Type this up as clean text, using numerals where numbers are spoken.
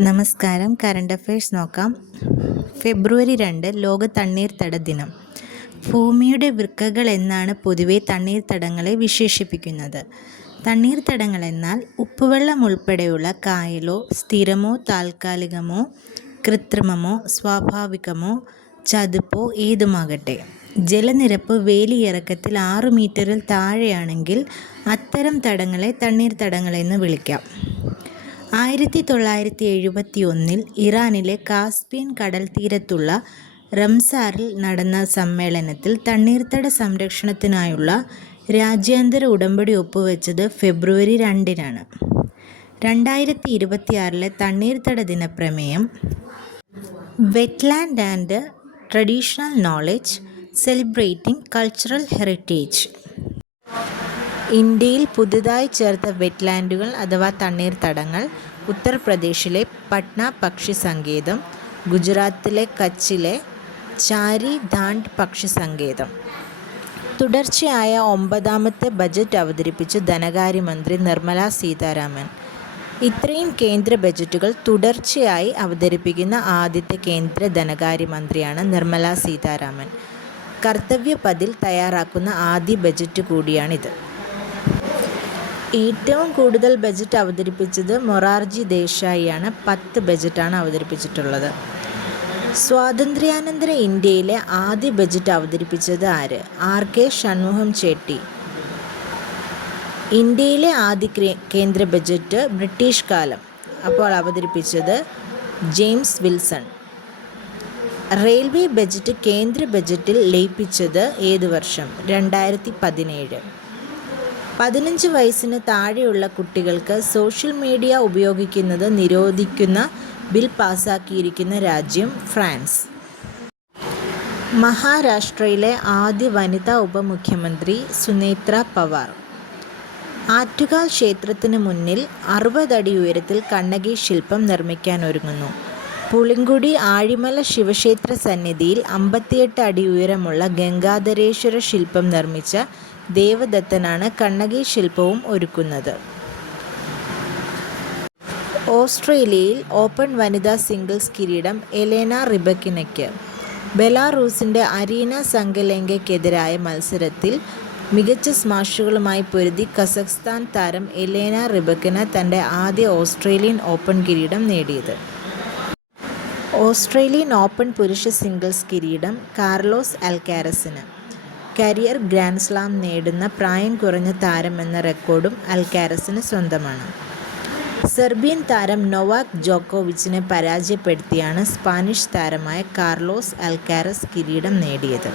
നമസ്കാരം. Current affairs നോക്കാം. ഫെബ്രുവരി 2 ലോക തണ്ണീർത്തട ദിനം. ഭൂമിയുടെ വൃക്കകൾ എന്നാണ് പൊതുവെ തണ്ണീർത്തടങ്ങളെ വിശേഷിപ്പിക്കുന്നത്. തണ്ണീർത്തടങ്ങൾ എന്നാൽ ഉപ്പുവെള്ളം ഉൾപ്പെടെയുള്ള കായലോ സ്ഥിരമോ താൽക്കാലികമോ കൃത്രിമമോ സ്വാഭാവികമോ ചതുപ്പോ ഏതുമാകട്ടെ, ജലനിരപ്പ് വേലിയിറക്കത്തിൽ 6 മീറ്ററിൽ താഴെയാണെങ്കിൽ അത്തരം തടങ്ങളെ തണ്ണീർത്തടങ്ങളെന്ന് വിളിക്കാം. 1971 ഇറാനിലെ കാസ്പിയൻ കടൽ തീരത്തുള്ള റംസാറിൽ നടന്ന സമ്മേളനത്തിൽ തണ്ണീർത്തട സംരക്ഷണത്തിനായുള്ള രാജ്യാന്തര ഉടമ്പടി ഒപ്പുവെച്ചത് ഫെബ്രുവരി 2-നാണ്. 2026 തണ്ണീർത്തട ദിനപ്രമേയം wetland and traditional knowledge celebrating cultural heritage. ഇന്ത്യയിൽ പുതുതായി ചേർത്ത വെറ്റ്ലാൻഡുകൾ അഥവാ തണ്ണീർത്തടങ്ങൾ ഉത്തർപ്രദേശിലെ പട്ന പക്ഷി സങ്കേതം, ഗുജറാത്തിലെ കച്ചിലെ ചാരി ധാണ്ട് പക്ഷി സങ്കേതം. തുടർച്ചയായ 9ാമത്തെ ബജറ്റ് അവതരിപ്പിച്ച് ധനകാര്യമന്ത്രി നിർമ്മല സീതാരാമൻ. ഇത്രയും കേന്ദ്ര ബജറ്റുകൾ തുടർച്ചയായി അവതരിപ്പിക്കുന്ന ആദ്യത്തെ കേന്ദ്ര ധനകാര്യമന്ത്രിയാണ് നിർമ്മല സീതാരാമൻ. കർത്തവ്യപഥിൽ തയ്യാറാക്കുന്ന ആദ്യ ബജറ്റ് കൂടിയാണിത്. ഏറ്റവും കൂടുതൽ ബജറ്റ് അവതരിപ്പിച്ചത് മൊറാർജി ദേശായിയാണ്. 10 ബജറ്റാണ് അവതരിപ്പിച്ചിട്ടുള്ളത്. സ്വാതന്ത്ര്യാനന്തര ഇന്ത്യയിലെ ആദ്യ ബജറ്റ് അവതരിപ്പിച്ചത് ആര്? RK ഷൺമുഖം ചെട്ടി. ഇന്ത്യയിലെ ആദ്യ കേന്ദ്ര ബജറ്റ് ബ്രിട്ടീഷ് കാലം അപ്പോൾ അവതരിപ്പിച്ചത് ജെയിംസ് വിൽസൺ. റെയിൽവേ ബജറ്റ് കേന്ദ്ര ബജറ്റിൽ ലയിപ്പിച്ചത് ഏത് വർഷം? 2017. 15 വയസ്സിന് താഴെയുള്ള കുട്ടികൾക്ക് സോഷ്യൽ മീഡിയ ഉപയോഗിക്കുന്നത് നിരോധിക്കുന്ന ബിൽ പാസാക്കിയിരിക്കുന്ന രാജ്യം ഫ്രാൻസ്. മഹാരാഷ്ട്രയിലെ ആദ്യ വനിതാ ഉപമുഖ്യമന്ത്രി സുനേത്ര പവാർ. ആറ്റുകാൽ ക്ഷേത്രത്തിന് മുന്നിൽ 60 അടി ഉയരത്തിൽ കണ്ണകി ശില്പം നിർമ്മിക്കാനൊരുങ്ങുന്നു. പുളിങ്കുടി ആഴിമല ശിവക്ഷേത്ര സന്നിധിയിൽ 58 അടി ഉയരമുള്ള ഗംഗാധരേശ്വര ശില്പം നിർമ്മിച്ച ദേവദത്തനാണ് കണ്ണകി ശില്പവും ഒരുക്കുന്നത്. ഓസ്ട്രേലിയയിൽ ഓപ്പൺ വനിതാ സിംഗിൾസ് കിരീടം എലേന റിബക്കിനയ്ക്ക്. ബെലാറൂസിൻ്റെ അരീന സങ്കലെങ്കയ്ക്കെതിരായ മത്സരത്തിൽ മികച്ച സ്മാഷുകളുമായി പൊരുതി കസഖ്സ്ഥാൻ താരം എലേന റിബക്കിന തൻ്റെ ആദ്യ ഓസ്ട്രേലിയൻ ഓപ്പൺ കിരീടം നേടിയത്. ഓസ്ട്രേലിയൻ ഓപ്പൺ പുരുഷ സിംഗിൾസ് കിരീടം കാർലോസ് അൽക്കാരസിന്. കരിയർ ഗ്രാൻഡ് സ്ലാം നേടുന്ന പ്രായം കുറഞ്ഞ താരമെന്ന റെക്കോർഡും അൽക്കാരസിന് സ്വന്തമാണ്. സെർബിയൻ താരം നൊവാക് ജോക്കോവിച്ചിനെ പരാജയപ്പെടുത്തിയാണ് സ്പാനിഷ് താരമായ കാർലോസ് അൽക്കാരസ് കിരീടം നേടിയത്.